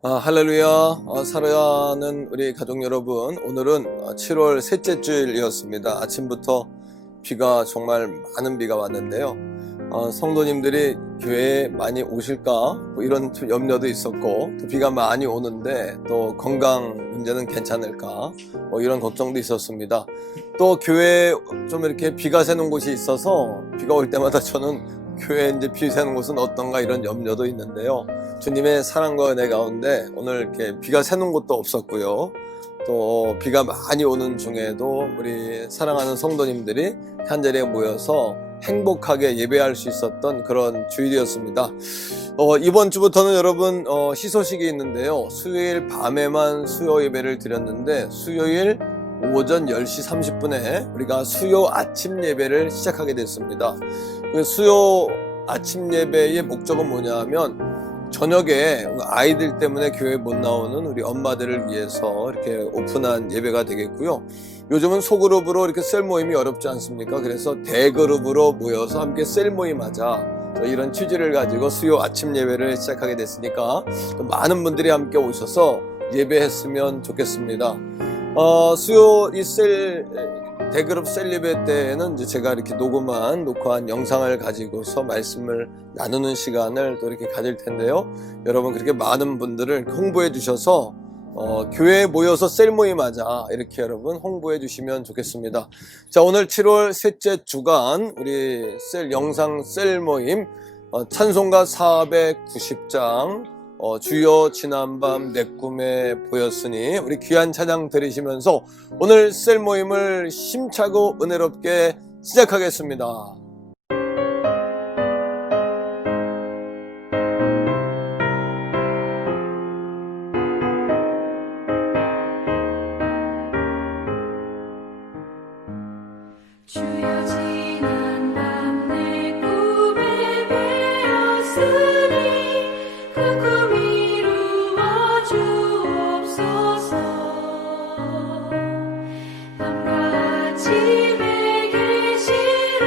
할렐루야. 사랑하는 우리 가족 여러분, 오늘은 7월 셋째 주일이었습니다. 아침부터 비가 정말 많은 비가 왔는데요. 성도님들이 교회에 많이 오실까 뭐 이런 염려도 있었고, 또 비가 많이 오는데 또 건강 문제는 괜찮을까 뭐 이런 걱정도 있었습니다. 또 교회에 좀 이렇게 비가 새는 곳이 있어서 비가 올 때마다 저는 교회에 이제 비 새는 곳은 어떤가 이런 염려도 있는데요. 주님의 사랑과 은혜 가운데 오늘 이렇게 비가 새는 곳도 없었고요. 또 비가 많이 오는 중에도 우리 사랑하는 성도님들이 한 자리에 모여서 행복하게 예배할 수 있었던 그런 주일이었습니다. 이번 주부터는 여러분 희소식이 있는데요. 수요일 밤에만 수요 예배를 드렸는데 수요일 오전 10시 30분에 우리가 수요 아침 예배를 시작하게 됐습니다. 그 수요 아침 예배의 목적은 뭐냐 하면 저녁에 아이들 때문에 교회 못 나오는 우리 엄마들을 위해서 이렇게 오픈한 예배가 되겠고요. 요즘은 소그룹으로 이렇게 셀 모임이 어렵지 않습니까? 그래서 대그룹으로 모여서 함께 셀 모임하자, 이런 취지를 가지고 수요 아침 예배를 시작하게 됐으니까 많은 분들이 함께 오셔서 예배했으면 좋겠습니다. 수요 이 대그룹 셀 예배 때에는 이제 제가 이렇게 녹화한 영상을 가지고서 말씀을 나누는 시간을 또 이렇게 가질 텐데요. 여러분 그렇게 많은 분들을 홍보해 주셔서 교회에 모여서 셀 모임하자 이렇게 여러분 홍보해 주시면 좋겠습니다. 자, 오늘 7월 셋째 주간 우리 영상 셀 모임 찬송가 490장 주여 지난밤 내 꿈에 보였으니 우리 귀한 찬양 들으시면서 오늘 셀 모임을 힘차고 은혜롭게 시작하겠습니다. 주여 지난밤 내 꿈에 배었으니 그 꿈 이루어 주옵소서. 밤과 아침에 계시로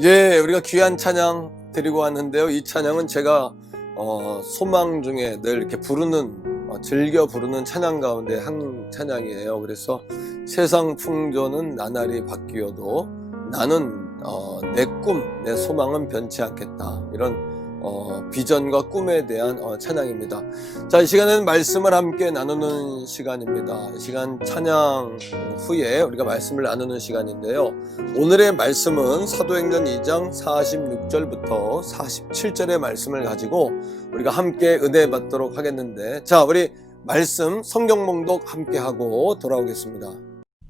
예, 우리가 귀한 찬양 드리고 왔는데요. 이 찬양은 제가 소망 중에 늘 이렇게 부르는 즐겨 부르는 찬양 가운데 한 찬양이에요. 그래서 세상 풍조는 나날이 바뀌어도 나는 내 꿈, 내 소망은 변치 않겠다. 이런 비전과 꿈에 대한 찬양입니다. 자, 이 시간에는 말씀을 함께 나누는 시간입니다. 이 시간 찬양 후에 우리가 말씀을 나누는 시간인데요. 오늘의 말씀은 사도행전 2장 46절부터 47절의 말씀을 가지고 우리가 함께 은혜 받도록 하겠는데, 자, 우리 말씀 성경 봉독 함께 하고 돌아오겠습니다.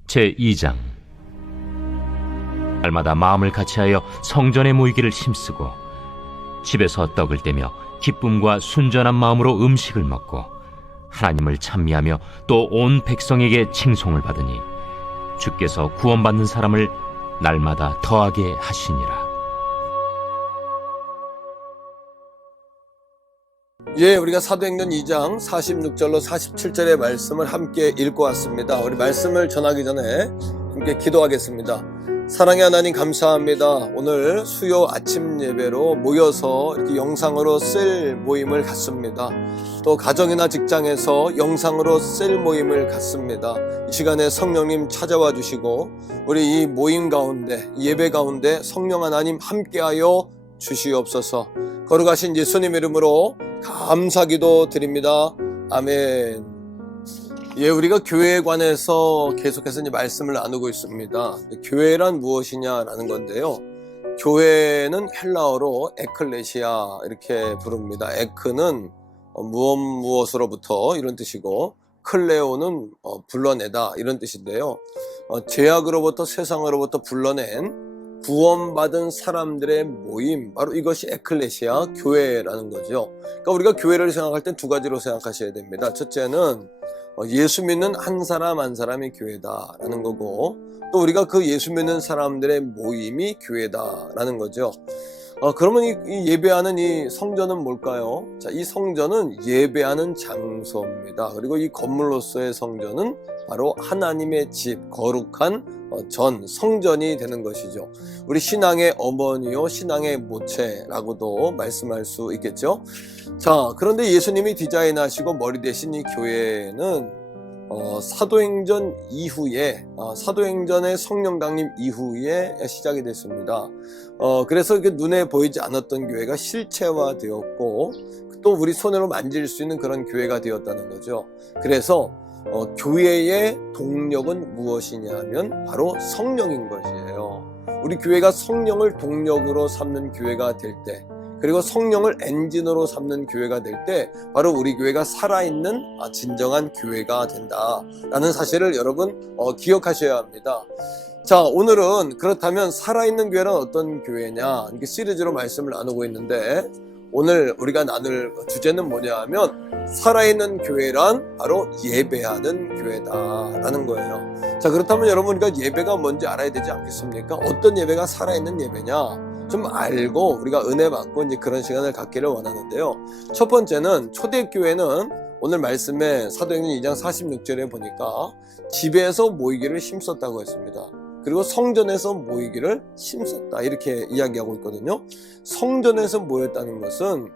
제2장. 날마다 마음을 같이하여 성전에 모이기를 힘쓰고 집에서 떡을 떼며 기쁨과 순전한 마음으로 음식을 먹고 하나님을 찬미하며 또 온 백성에게 칭송을 받으니 주께서 구원받는 사람을 날마다 더하게 하시니라. 예, 우리가 사도행전 2장 46절로 47절의 말씀을 함께 읽고 왔습니다. 우리 말씀을 전하기 전에 함께 기도하겠습니다. 사랑의 하나님 감사합니다. 오늘 수요 아침 예배로 모여서 이렇게 영상으로 셀 모임을 갖습니다. 또 가정이나 직장에서 영상으로 셀 모임을 갖습니다. 이 시간에 성령님 찾아와 주시고 우리 이 모임 가운데, 예배 가운데 성령 하나님 함께하여 주시옵소서. 거룩하신 예수님 이름으로 감사기도 드립니다. 아멘. 예, 우리가 교회에 관해서 계속해서 이제 말씀을 나누고 있습니다. 교회란 무엇이냐라는 건데요. 교회는 헬라어로 에클레시아 이렇게 부릅니다. 에크는 무엇으로부터 이런 뜻이고, 클레오는 불러내다 이런 뜻인데요. 죄악으로부터 세상으로부터 불러낸 구원받은 사람들의 모임, 바로 이것이 에클레시아 교회라는 거죠. 그러니까 우리가 교회를 생각할 때 두 가지로 생각하셔야 됩니다. 첫째는 예수 믿는 한 사람 한 사람이 교회다라는 거고, 또 우리가 그 예수 믿는 사람들의 모임이 교회다라는 거죠. 그러면 이 예배하는 이 성전은 뭘까요? 자, 이 성전은 예배하는 장소입니다. 그리고 이 건물로서의 성전은 바로 하나님의 집, 거룩한 전 성전이 되는 것이죠. 우리 신앙의 어머니요, 신앙의 모체라고도 말씀할 수 있겠죠. 자, 그런데 예수님이 디자인하시고 머리 대신 이 교회는 사도행전 이후에, 사도행전의 성령 강림 이후에 시작이 됐습니다. 그래서 이렇게 눈에 보이지 않았던 교회가 실체화되었고, 또 우리 손으로 만질 수 있는 그런 교회가 되었다는 거죠. 그래서 교회의 동력은 무엇이냐 하면 바로 성령인 것이에요. 우리 교회가 성령을 동력으로 삼는 교회가 될 때, 그리고 성령을 엔진으로 삼는 교회가 될 때 바로 우리 교회가 살아있는 진정한 교회가 된다라는 사실을 여러분 기억하셔야 합니다. 자, 오늘은 그렇다면 살아있는 교회는 어떤 교회냐, 이렇게 시리즈로 말씀을 나누고 있는데, 오늘 우리가 나눌 주제는 뭐냐 하면 살아있는 교회란 바로 예배하는 교회다라는 거예요. 자, 그렇다면 여러분, 우리가 예배가 뭔지 알아야 되지 않겠습니까? 어떤 예배가 살아있는 예배냐 좀 알고 우리가 은혜 받고 이제 그런 시간을 갖기를 원하는데요. 첫 번째는 초대교회는 오늘 말씀에 사도행전 2장 46절에 보니까 집에서 모이기를 힘썼다고 했습니다. 그리고 성전에서 모이기를 힘썼다 이렇게 이야기하고 있거든요. 성전에서 모였다는 것은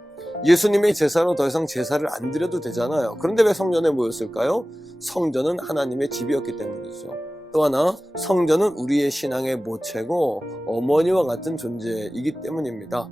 예수님의 제사로 더 이상 제사를 안 드려도 되잖아요. 그런데 왜 성전에 모였을까요? 성전은 하나님의 집이었기 때문이죠. 또 하나, 성전은 우리의 신앙의 모체고 어머니와 같은 존재이기 때문입니다.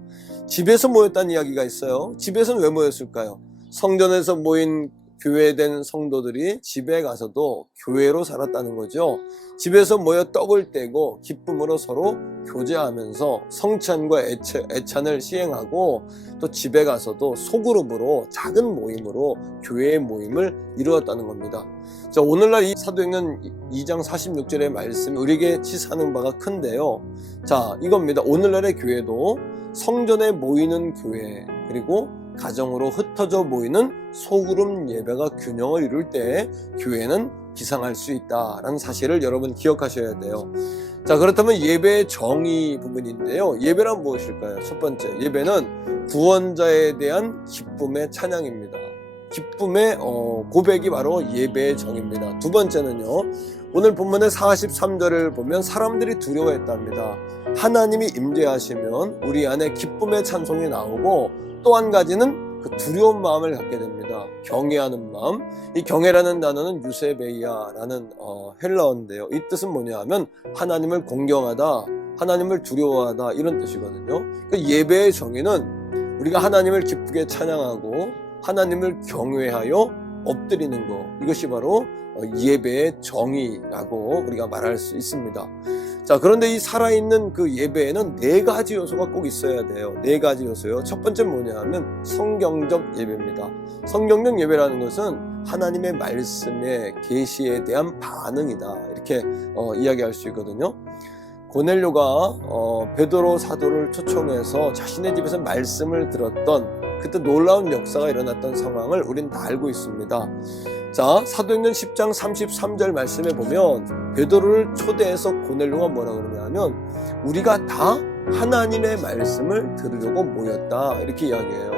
집에서 모였다는 이야기가 있어요. 집에서는 왜 모였을까요? 성전에서 모인 교회된 성도들이 집에 가서도 교회로 살았다는 거죠. 집에서 모여 떡을 떼고 기쁨으로 서로 교제하면서 성찬과 애찬을 시행하고, 또 집에 가서도 소그룹으로 작은 모임으로 교회의 모임을 이루었다는 겁니다. 자, 오늘날 이 사도행전 2장 46절의 말씀이 우리에게 치사하는 바가 큰데요. 자, 이겁니다. 오늘날의 교회도 성전에 모이는 교회, 그리고 가정으로 흩어져 모이는 소그룹 예배가 균형을 이룰 때 교회는 비상할 수 있다라는 사실을 여러분 기억하셔야 돼요. 자, 그렇다면 예배의 정의 부분인데요. 예배란 무엇일까요? 첫 번째, 예배는 구원자에 대한 기쁨의 찬양입니다. 기쁨의 고백이 바로 예배의 정입니다. 두 번째는요, 오늘 본문의 43절을 보면 사람들이 두려워했답니다. 하나님이 임재하시면 우리 안에 기쁨의 찬송이 나오고, 또 한 가지는 그 두려운 마음을 갖게 됩니다. 경외하는 마음. 이 경외라는 단어는 유세베이아라는 헬라어인데요. 이 뜻은 뭐냐 하면 하나님을 공경하다, 하나님을 두려워하다, 이런 뜻이거든요. 그 예배의 정의는 우리가 하나님을 기쁘게 찬양하고 하나님을 경외하여 엎드리는 것, 이것이 바로 예배의 정의라고 우리가 말할 수 있습니다. 자, 그런데 이 살아있는 그 예배에는 네 가지 요소가 꼭 있어야 돼요. 네 가지 요소요. 첫 번째 뭐냐 하면 성경적 예배입니다. 성경적 예배라는 것은 하나님의 말씀의 계시에 대한 반응이다, 이렇게 이야기할 수 있거든요. 고넬료가 베드로 사도를 초청해서 자신의 집에서 말씀을 들었던 그때 놀라운 역사가 일어났던 상황을 우린 다 알고 있습니다. 자, 사도행전 10장 33절 말씀에 보면 베드로를 초대해서 고넬료가 뭐라고 그러냐면 우리가 다 하나님의 말씀을 들으려고 모였다, 이렇게 이야기해요.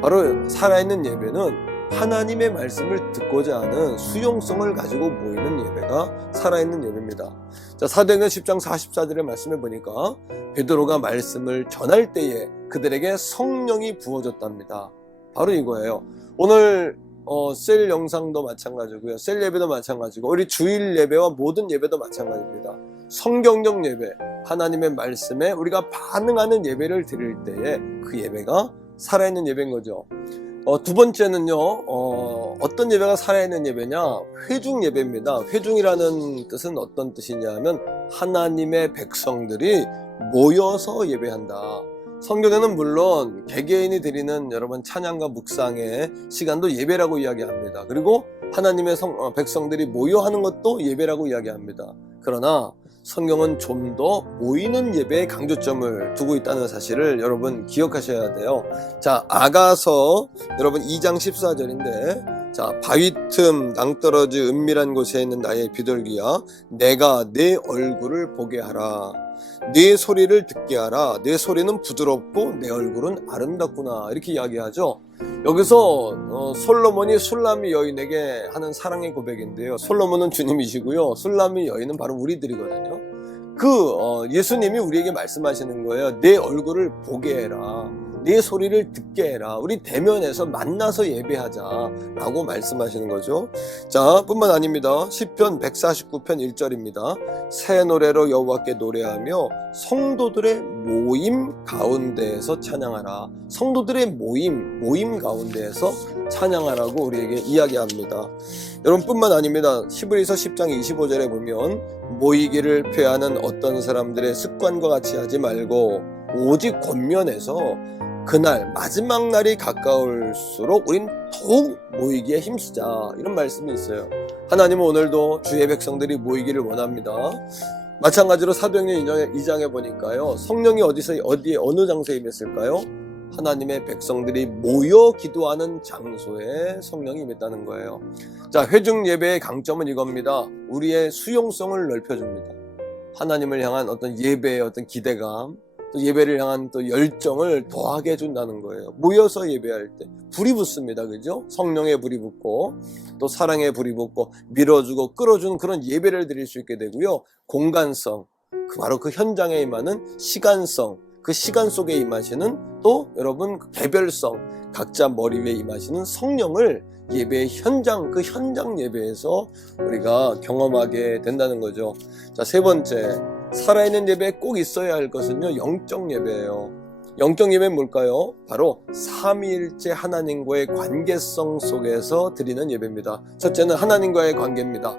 바로 살아있는 예배는 하나님의 말씀을 듣고자 하는 수용성을 가지고 모이는 예배가 살아있는 예배입니다. 자, 사도행전 10장 44절의 말씀에 보니까 베드로가 말씀을 전할 때에 그들에게 성령이 부어졌답니다. 바로 이거예요. 오늘 셀 영상도 마찬가지고요, 셀 예배도 마찬가지고, 우리 주일 예배와 모든 예배도 마찬가지입니다. 성경적 예배, 하나님의 말씀에 우리가 반응하는 예배를 드릴 때에 그 예배가 살아있는 예배인 거죠. 두 번째는요, 어떤 예배가 살아있는 예배냐? 회중 예배입니다. 회중이라는 뜻은 어떤 뜻이냐 하면 하나님의 백성들이 모여서 예배한다. 성경에는 물론 개개인이 드리는 여러분 찬양과 묵상의 시간도 예배라고 이야기합니다. 그리고 하나님의 백성들이 모여 하는 것도 예배라고 이야기합니다. 그러나 성경은 좀 더 모이는 예배에 강조점을 두고 있다는 사실을 여러분 기억하셔야 돼요. 자, 아가서 여러분 2장 14절인데, 자, 바위 틈 낭떠러지 은밀한 곳에 있는 나의 비둘기야, 내가 내 얼굴을 보게 하라. 네 소리를 듣게 하라. 내 소리는 부드럽고 내 얼굴은 아름답구나, 이렇게 이야기하죠. 여기서 솔로몬이 술람미 여인에게 하는 사랑의 고백인데요, 솔로몬은 주님이시고요, 술람미 여인은 바로 우리들이거든요. 예수님이 우리에게 말씀하시는 거예요. 내 얼굴을 보게 해라, 내 소리를 듣게 해라, 우리 대면에서 만나서 예배하자라고 말씀하시는 거죠. 자, 뿐만 아닙니다. 시편 149편 1절입니다. 새 노래로 여호와께 노래하며 성도들의 모임 가운데에서 찬양하라. 성도들의 모임 가운데에서 찬양하라고 우리에게 이야기합니다. 여러분, 뿐만 아닙니다. 히브리서 10장 25절에 보면 모이기를 폐하는 어떤 사람들의 습관과 같이 하지 말고 오직 권면해서 그날 마지막 날이 가까울수록 우린 더욱 모이기에 힘쓰자, 이런 말씀이 있어요. 하나님은 오늘도 주의 백성들이 모이기를 원합니다. 마찬가지로 사도행전 2장에 보니까요, 성령이 어디에 어느 장소에 임했을까요? 하나님의 백성들이 모여 기도하는 장소에 성령이 임했다는 거예요. 자, 회중 예배의 강점은 이겁니다. 우리의 수용성을 넓혀줍니다. 하나님을 향한 어떤 예배의 어떤 기대감, 또 예배를 향한 또 열정을 더하게 해준다는 거예요. 모여서 예배할 때 불이 붙습니다. 그죠? 성령의 불이 붙고 또 사랑의 불이 붙고 밀어주고 끌어주는 그런 예배를 드릴 수 있게 되고요. 공간성, 바로 그 현장에 임하는 시간성, 그 시간 속에 임하시는 또 여러분 개별성, 각자 머리 위에 임하시는 성령을 예배의 현장, 그 현장 예배에서 우리가 경험하게 된다는 거죠. 자, 세 번째, 살아있는 예배에 꼭 있어야 할 것은요, 영적 예배예요. 영적 예배는 뭘까요? 바로 삼위일체 하나님과의 관계성 속에서 드리는 예배입니다. 첫째는 하나님과의 관계입니다.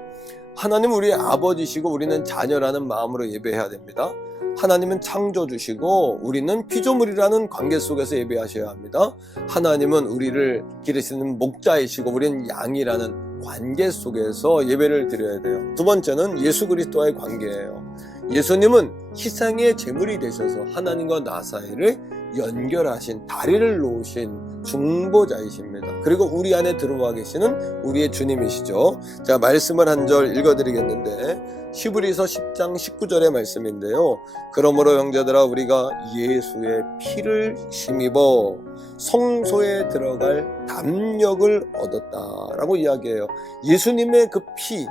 하나님은 우리의 아버지시고 우리는 자녀라는 마음으로 예배해야 됩니다. 하나님은 창조주시고 우리는 피조물이라는 관계 속에서 예배하셔야 합니다. 하나님은 우리를 기르시는 목자이시고 우리는 양이라는 관계 속에서 예배를 드려야 돼요. 두 번째는 예수 그리스도와의 관계예요. 예수님은 희생의 제물이 되셔서 하나님과 나 사이를 연결하신, 다리를 놓으신 중보자이십니다. 그리고 우리 안에 들어와 계시는 우리의 주님이시죠. 자, 말씀을 한 절 읽어드리겠는데, 히브리서 10장 19절의 말씀인데요. 그러므로 형제들아, 우리가 예수의 피를 힘입어 성소에 들어갈 담력을 얻었다라고 이야기해요. 예수님의 그 피,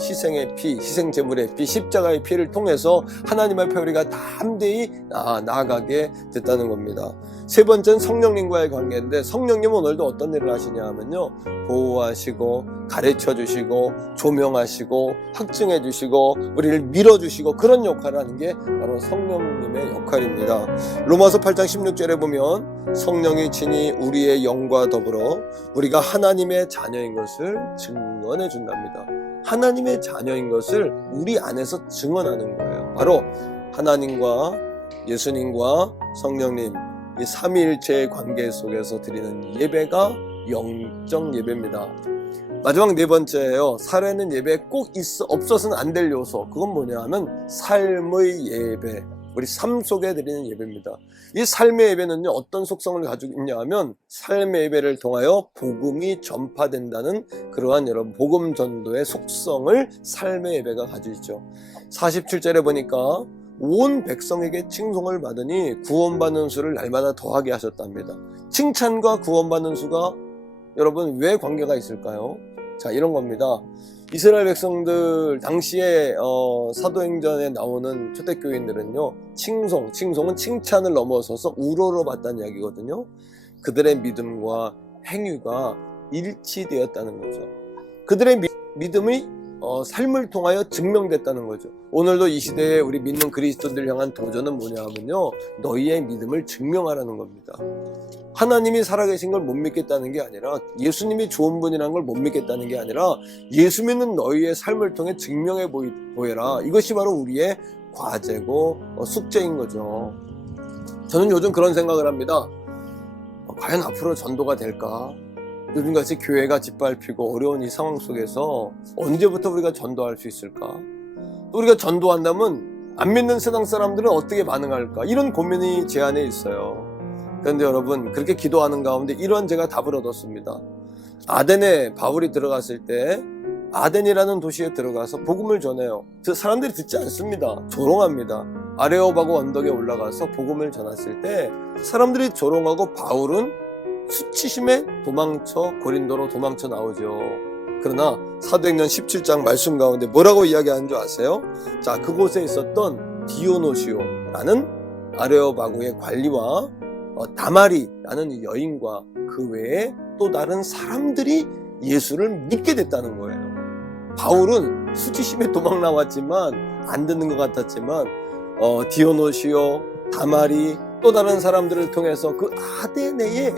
희생의 피, 희생제물의 피, 십자가의 피를 통해서 하나님 앞에 우리가 담대히 나아가게 됐다는 겁니다. 세 번째는 성령님과의 관계인데, 성령님은 오늘도 어떤 일을 하시냐 하면요, 보호하시고 가르쳐주시고 조명하시고 확증해주시고 우리를 밀어주시고 그런 역할을 하는 게 바로 성령님의 역할입니다. 로마서 8장 16절에 보면 성령이 친히 우리의 영과 더불어 우리가 하나님의 자녀인 것을 증언해 준답니다. 하나님의 자녀인 것을 우리 안에서 증언하는 거예요. 바로 하나님과 예수님과 성령님, 이 삼위일체의 관계 속에서 드리는 예배가 영적 예배입니다. 마지막 네 번째예요. 살아있는 예배에 꼭 없어서는 안 될 요소. 그건 뭐냐 하면 삶의 예배, 우리 삶 속에 드리는 예배입니다. 이 삶의 예배는요, 어떤 속성을 가지고 있냐 하면 삶의 예배를 통하여 복음이 전파된다는 그러한 여러분 복음 전도의 속성을 삶의 예배가 가지고 있죠. 47절에 보니까 온 백성에게 칭송을 받으니 구원받는 수를 날마다 더하게 하셨답니다. 칭찬과 구원받는 수가 여러분 왜 관계가 있을까요? 자, 이런 겁니다. 이스라엘 백성들 당시에 사도행전에 나오는 초대교인들은요, 칭송은 칭찬을 넘어서서 우러러 봤다는 이야기거든요. 그들의 믿음과 행위가 일치되었다는 거죠. 그들의 믿음이 삶을 통하여 증명됐다는 거죠. 오늘도 이 시대에 우리 믿는 그리스도인들 향한 도전은 뭐냐 하면요, 너희의 믿음을 증명하라는 겁니다. 하나님이 살아계신 걸 못 믿겠다는 게 아니라, 예수님이 좋은 분이라는 걸 못 믿겠다는 게 아니라, 예수 믿는 너희의 삶을 통해 증명해 보여라. 이것이 바로 우리의 과제고 숙제인 거죠. 저는 요즘 그런 생각을 합니다. 과연 앞으로 전도가 될까? 요즘같이 교회가 짓밟히고 어려운 이 상황 속에서 언제부터 우리가 전도할 수 있을까? 또 우리가 전도한다면 안 믿는 세상 사람들은 어떻게 반응할까? 이런 고민이 제 안에 있어요. 그런데 여러분, 그렇게 기도하는 가운데 이런 제가 답을 얻었습니다. 아덴에 바울이 들어갔을 때 아덴이라는 도시에 들어가서 복음을 전해요. 사람들이 듣지 않습니다. 조롱합니다. 아레오바고 언덕에 올라가서 복음을 전했을 때 사람들이 조롱하고 바울은 수치심에 고린도로 도망쳐 나오죠. 그러나 사도행전 17장 말씀 가운데 뭐라고 이야기하는 줄 아세요? 자, 그곳에 있었던 디오노시오라는 아레오바고의 관리와 다마리라는 여인과 그 외에 또 다른 사람들이 예수를 믿게 됐다는 거예요. 바울은 수치심에 도망 나왔지만, 안 듣는 것 같았지만, 디오노시오, 다마리, 또 다른 사람들을 통해서 그 아데네에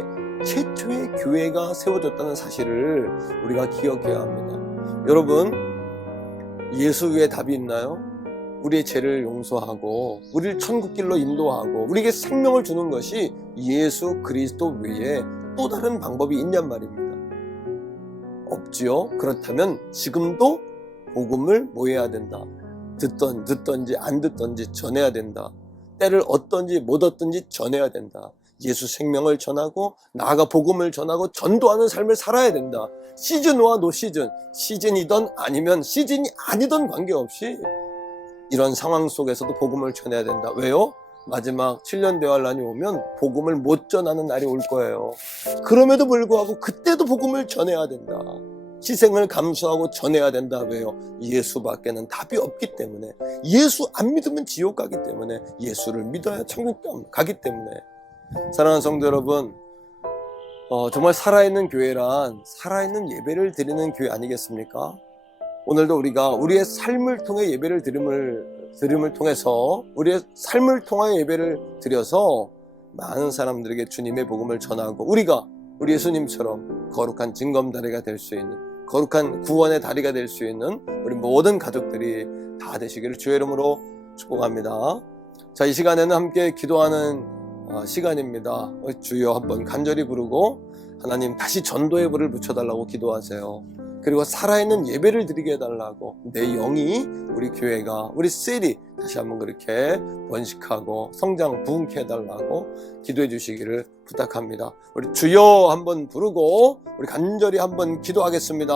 최초의 교회가 세워졌다는 사실을 우리가 기억해야 합니다. 여러분, 예수 위에 답이 있나요? 우리의 죄를 용서하고 우리를 천국길로 인도하고 우리에게 생명을 주는 것이 예수 그리스도 외에 또 다른 방법이 있냔 말입니다. 없지요? 그렇다면 지금도 복음을 뭐 해야 된다? 듣던지 안 듣던지 전해야 된다. 때를 얻든지 못 얻든지 전해야 된다. 예수 생명을 전하고 나아가 복음을 전하고 전도하는 삶을 살아야 된다. 시즌과 노 시즌이든 아니면 시즌이 아니든 관계없이 이런 상황 속에서도 복음을 전해야 된다. 왜요? 마지막 7년 대환란이 오면 복음을 못 전하는 날이 올 거예요. 그럼에도 불구하고 그때도 복음을 전해야 된다. 희생을 감수하고 전해야 된다. 왜요? 예수밖에는 답이 없기 때문에, 예수 안 믿으면 지옥 가기 때문에, 예수를 믿어야 천국 가기 때문에. 사랑하는 성도 여러분, 정말 살아있는 교회란 살아있는 예배를 드리는 교회 아니겠습니까? 오늘도 우리가 우리의 삶을 통해 예배를 드림을 통해서, 우리의 삶을 통하여 예배를 드려서 많은 사람들에게 주님의 복음을 전하고, 우리가 우리 예수님처럼 거룩한 징검다리가 될 수 있는, 거룩한 구원의 다리가 될 수 있는 우리 모든 가족들이 다 되시기를 주의 이름으로 축복합니다. 자, 이 시간에는 함께 기도하는 시간입니다. 주여 한번 간절히 부르고 하나님 다시 전도의 불을 붙여달라고 기도하세요. 그리고 살아있는 예배를 드리게 해달라고 내 영이 우리 교회가 우리 셀이 다시 한번 그렇게 번식하고 성장 부흥케 해달라고 기도해 주시기를 부탁합니다. 우리 주여 한번 부르고 우리 간절히 한번 기도하겠습니다.